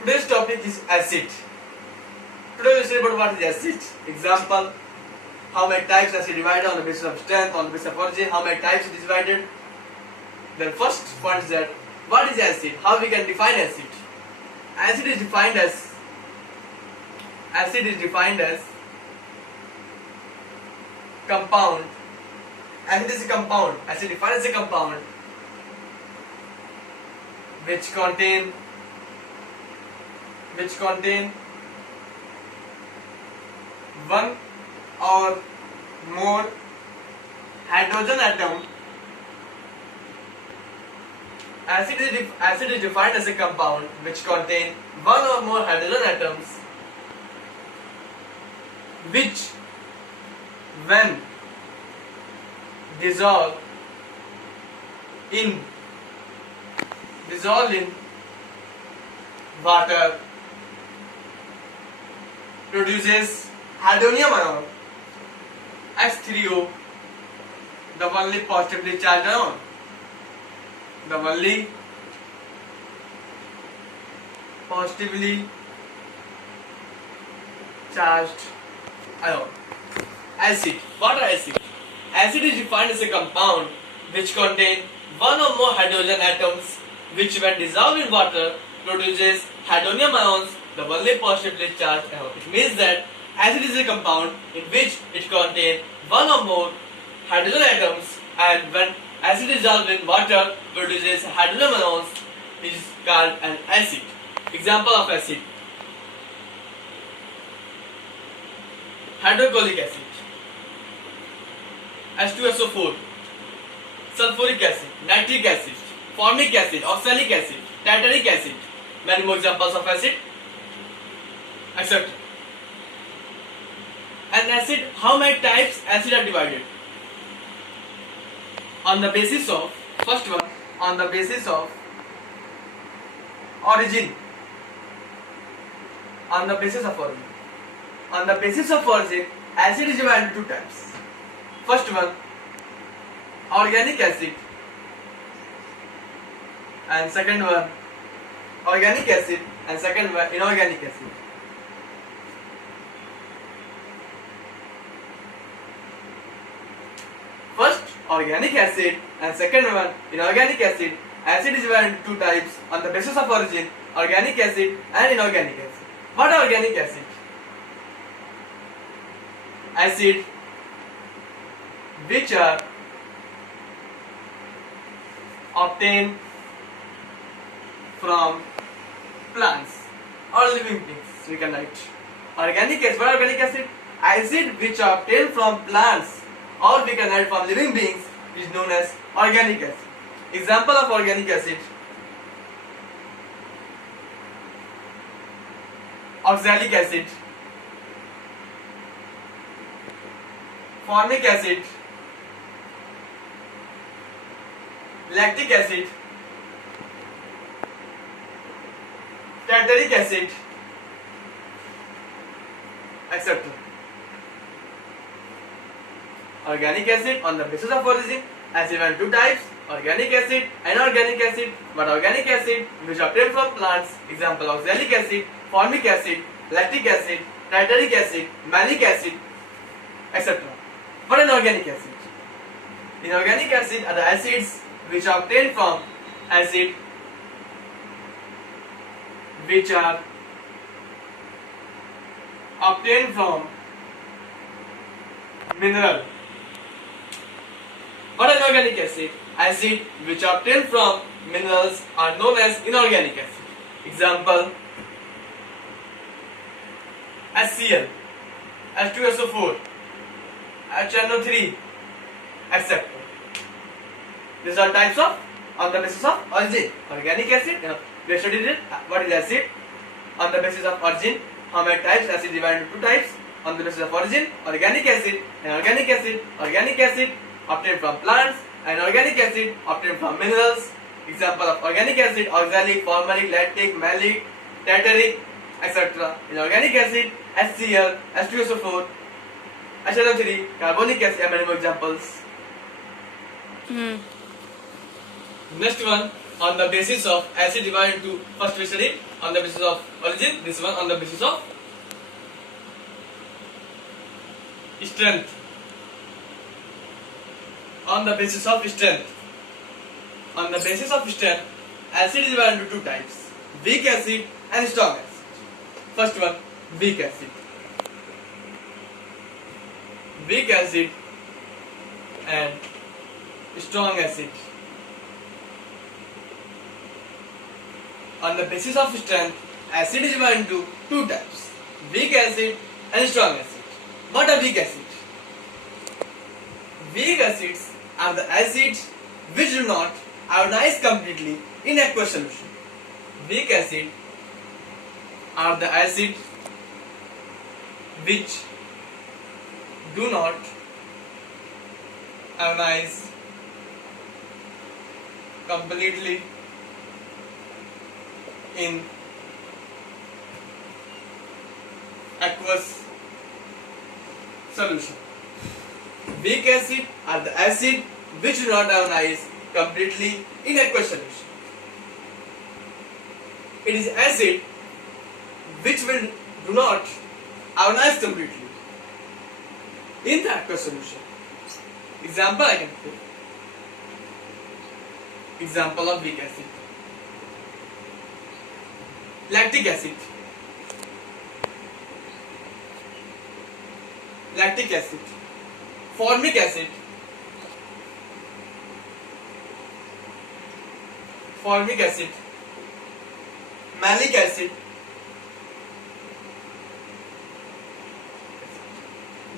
Today's topic is acid. Today we will study about what is acid. Example: how many types acid divided on the basis of strength, on the basis of origin, how many types it is divided. Then first point is that what is acid? How we can define acid? Acid is defined as compound. Acid is a compound. Acid defined as a compound which contain one or more hydrogen atom. Acid is defined as a compound which contain one or more hydrogen atoms, which, when dissolved in water, produces hydronium ion H3O, the only positively charged ion. The only positively charged ion. Acid. What are acid? Acid is defined as a compound which contains one or more hydrogen atoms, which when dissolved in water produces hydronium ions, the only positively charged ion. It means that acid is a compound in which it contains one or more hydrogen atoms, and when acid dissolved in water produces hydrogen ions, which is called an acid. Example of acid: hydrochloric acid, H2SO4, sulfuric acid, nitric acid, formic acid, oxalic acid, tartaric acid. Many more examples of acid, etc. An acid, how many types acid are divided? On the basis of, first one, on the basis of origin. On the basis of origin. On the basis of origin, acid is divided into two types. First one, organic acid, and second one, organic acid, and second one, inorganic acid. First, organic acid, and second one, inorganic acid. Acid is divided into two types on the basis of origin: organic acid and inorganic acid. What are organic acid? Acid which are obtained from plants or living things. We can write organic acid. What are organic acid? Acid which are obtained from plants, or we can write from living beings, is known as organic acid. Example of organic acid: oxalic acid, formic acid, lactic acid, tartaric acid, etc. Organic acid, on the basis of origin, acid have two types: organic acid and inorganic acid. But organic acid which are obtained from plants, example oxalic acid, formic acid, lactic acid, tartaric acid, malic acid, etc. What is inorganic acid? Inorganic acid are the acids which are obtained from acid which are obtained from mineral. What is inorganic acid? Acid which are obtained from minerals are known as inorganic acid. Example: HCl, H2SO4, HNO3, etc. These are types of, on the basis of origin. Organic acid, we have studied it. What is acid? On the basis of origin, how many types? Acid divided into two types. On the basis of origin, organic acid and organic acid. Organic acid obtained from plants, and organic acid obtained from minerals. Example of organic acid: oxalic, formic, lactic, malic, tartaric, etc. Inorganic acid: HCl, H2SO4, HNO3, carbonic acid, and many more examples. Next one, on the basis of acid divided into, first we study on the basis of origin, this one on the basis of strength. On the basis of strength. On the basis of strength, acid is divided into two types: weak acid and strong acid. First one, weak acid. Weak acid and strong acid. On the basis of strength, acid is divided into two types: weak acid and strong acid. What are weak acids? Weak acids are the acids which do not ionize completely in aqueous solution. Weak acids are the acids which do not ionize completely in aqueous solution. Weak acid are the acid which do not ionize completely in aqueous solution. It is acid which will do not ionize completely in the aqueous solution. Example I can give. Example of weak acid: lactic acid. Lactic acid, formic acid, malic acid.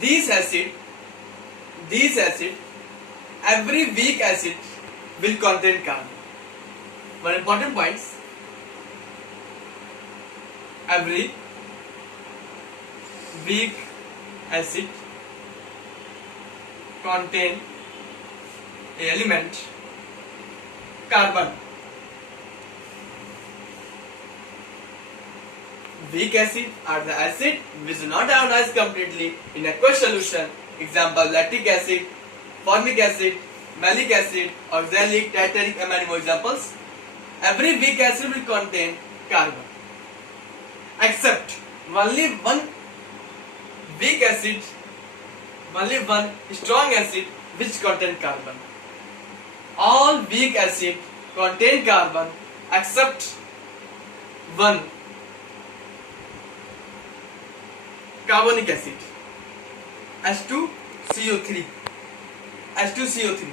These acid, every weak acid will contain carbon. One important points: every weak acid contain a element carbon. Weak acid are the acid which do not ionize completely in aqueous solution. Example: lactic acid, formic acid, malic acid, oxalic, tartaric, and many more examples. Every weak acid will contain carbon, except only one weak acid, only one strong acid which contain carbon. All weak acid contain carbon except one, carbonic acid, H2CO3. H2CO3.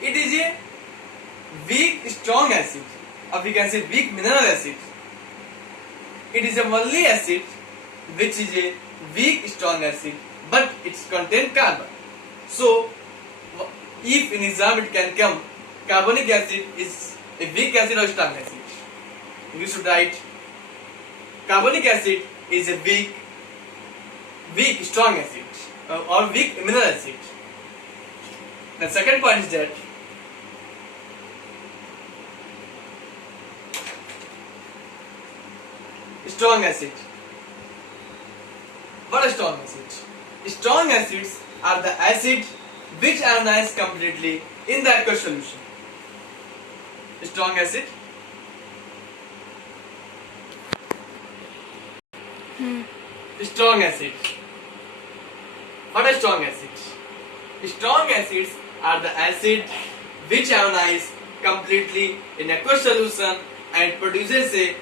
It is a weak strong acid, or we can say weak mineral acid. It is a only acid which is a weak strong acid, but it contains carbon. So, if in exam it can come, carbonic acid is a weak acid or strong acid, we should write carbonic acid is a weak strong acid or weak mineral acid. The second point is that strong acid. What is strong acid? Strong acids are the acid which ionize completely in the aqueous solution. Strong acid. Strong acid. What are strong acids? Strong acids are the acid which ionize completely in aqueous solution and produces a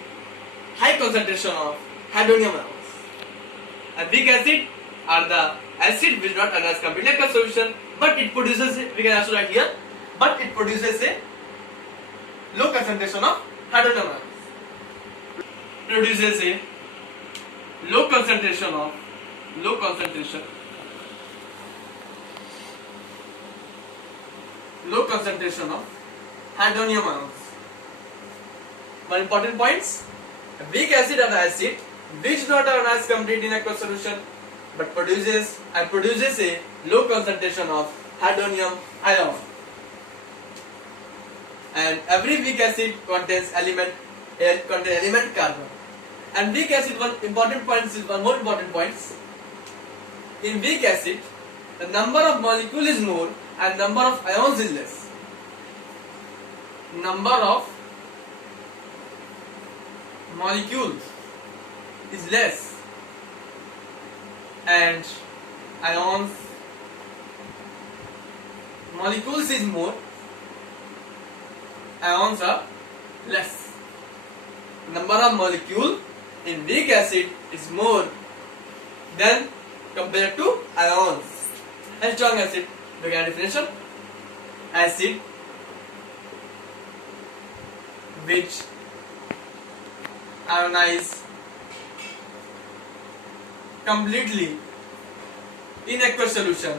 high concentration of hydronium ions. And weak acid are the acid which not ionize completely in aqueous solution, but it produces, we can also write here, but it produces a low concentration of hydronium ions. Produces a low concentration of hydronium ions. One important points: weak acid are the acid which not ionize completely in aqueous solution, but produces a low concentration of hydronium ion. And every weak acid contains element carbon. And weak acid, one more important points. In weak acid, the number of molecule is more and number of ions is less. Number of molecules is less and ions molecules is more, ions are less. Number of molecule in weak acid is more than compared to ions. And strong acid, look at definition. Acid which ionize completely in aqueous solution,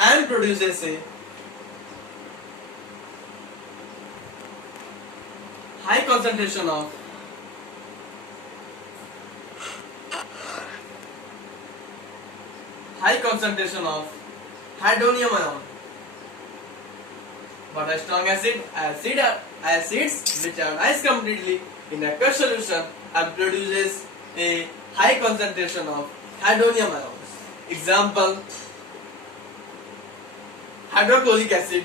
and produces a high concentration of hydronium ion. But a strong acid, acids which ionize completely in aqueous solution and produces a high concentration of hydronium ions. Example: hydrochloric acid,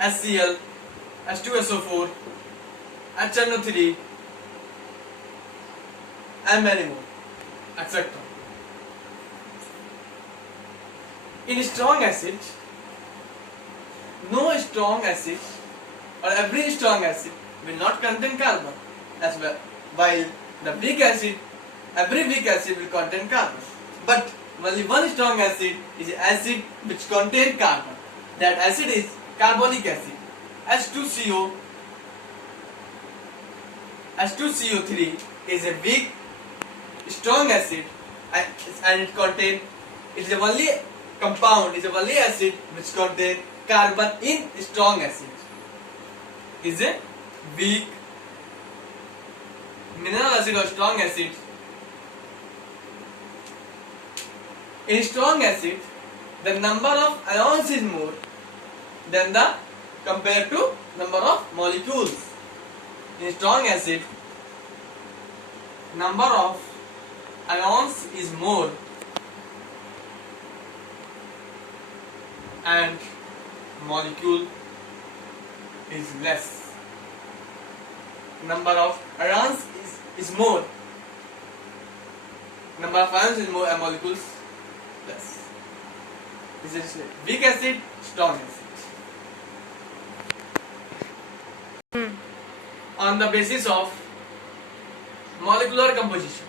HCl, H2SO4, HNO3, and many more, etc. In strong acid, no strong acid or every strong acid will not contain carbon as well, while the weak acid, every weak acid will contain carbon. But only one strong acid is acid which contains carbon. That acid is carbonic acid. H2CO3 is a weak strong acid and it is the only compound, is the only acid which contains carbon in strong acid. Is a weak mineral acid or strong acid. In strong acid, the number of ions is more than the compared to number of molecules. In strong acid, number of ions is more and molecule is less. Number of ions is more. Number of ions is more and molecules less. This is weak acid, strong acid. On the basis of molecular composition.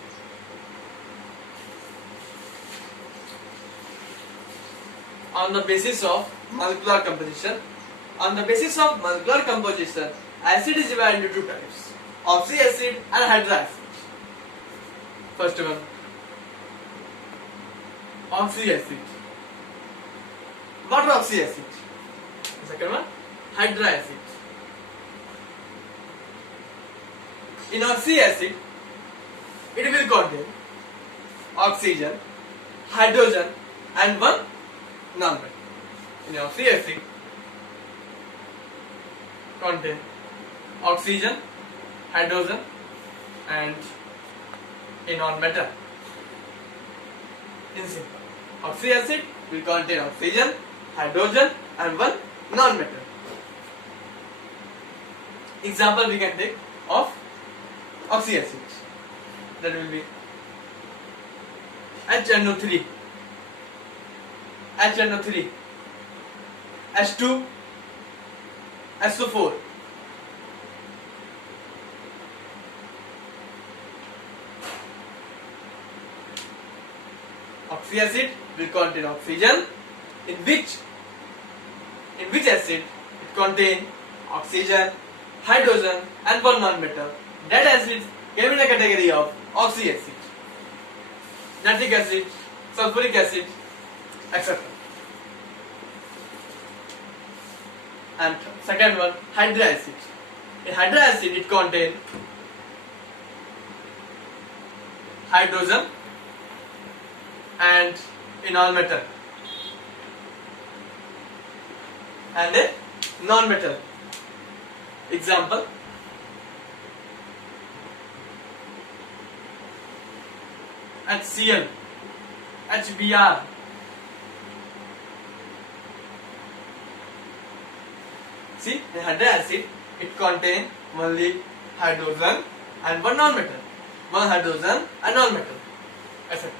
On the basis of molecular composition, acid is divided into two types: oxyacid and hydroacid. First one, oxyacid. What is oxyacid? Second one, hydroacid. In oxyacid, it will contain oxygen, hydrogen, and one non-metal. In oxyacid, contain oxygen, hydrogen, and a non-metal. In simple, oxyacid will contain oxygen, hydrogen, and one non-metal. Example we can take of oxyacid. That will be HNO3, H2SO4, oxyacid will contain oxygen, in which acid it contain oxygen, hydrogen, and one non-metal. That acid came in a category of oxyacid. Nitric acid, sulfuric acid, etc. And second one, hydroacid. In hydroacid, it contains hydrogen and a non-metal and a non-metal. Example: HCl, HBr, See, in hydric acid, it contains only hydrogen and one non-metal, one hydrogen and non-metal, etc.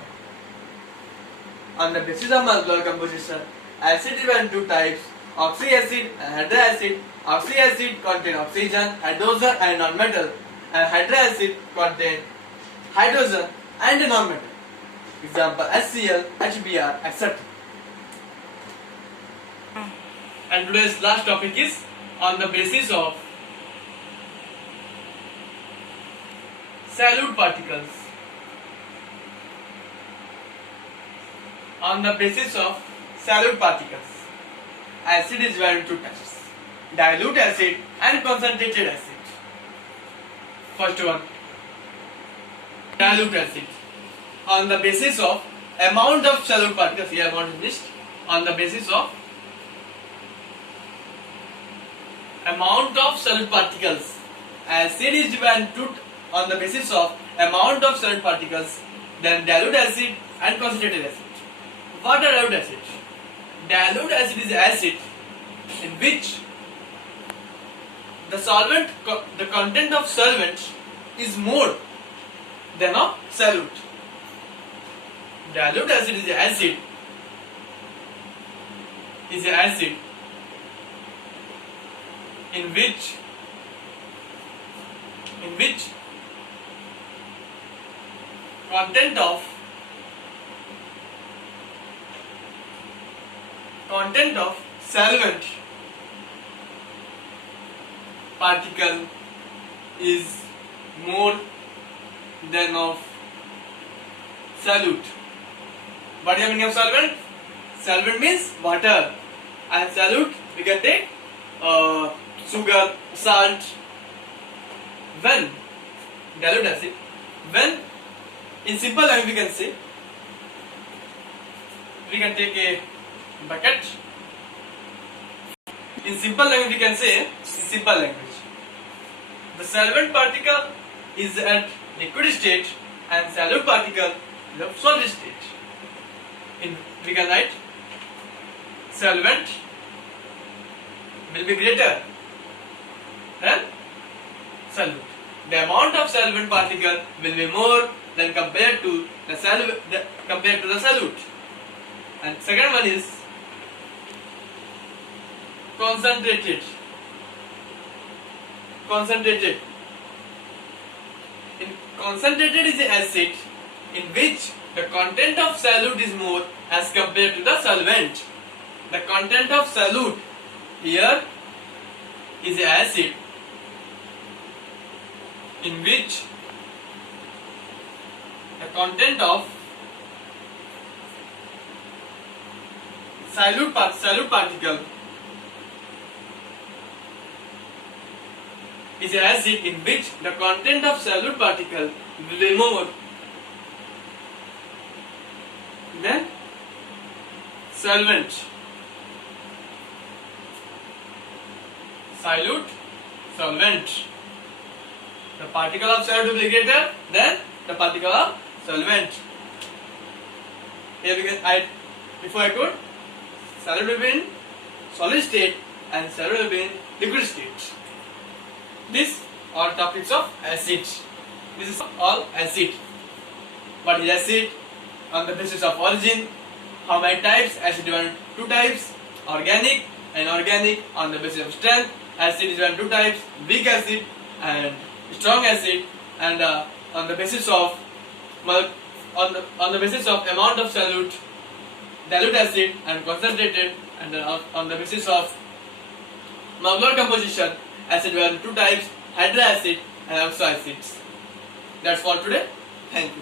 On the basis of molecular composition, acid is divided into two types: oxalic acid and hydric acid. Oxalic acid contains oxygen, hydrogen and non-metal, and hydric acid contains hydrogen and non-metal. Example: HCl, HBr, etc. And today's last topic is on the basis of solute particles. On the basis of solute particles, acid is divided into two types: dilute acid and concentrated acid. First one, dilute acid. On the basis of amount of solute particles, here amount is list. On the basis of amount of solute particles, acid is divided into on the basis of amount of solute particles, then dilute acid and concentrated acid. What are dilute acid? Dilute acid is acid in which the solvent, the content of solvent is more than of solute. Dilute acid is acid in which content of solvent particle is more than of solute. What is the meaning of solvent? Solvent means water, and solute we can take sugar, salt. When dilute acid, when in simple language we can say, we can take a bucket. In simple language we can say, the solvent particle is at liquid state and solute particle is at solid state. We can write solvent will be greater than solute. The amount of solvent particle will be more than compared to the solute. And second one is concentrated. In concentrated is an acid in which the content of solute is more as compared to the solvent. The content of solute here is an acid in which the content of solute particle is an acid in which the content of solute particle will be more than solvent. Solute, solvent. The particle of solute will be greater than the particle of solvent. Here we can before I could, solute will be in solid state and solute will be in liquid state. These are topics of acid. This is all acid. What is acid? On the basis of origin, how many types? Acid divided into two types: organic and inorganic. On the basis of strength, acid is divided into two types: weak acid and strong acid. And on the basis of on the basis of amount of solute, dilute acid and concentrated. And on the basis of molecular composition, acid divided into two types: hydric acid and oxalic acids. That's for today. Thank you.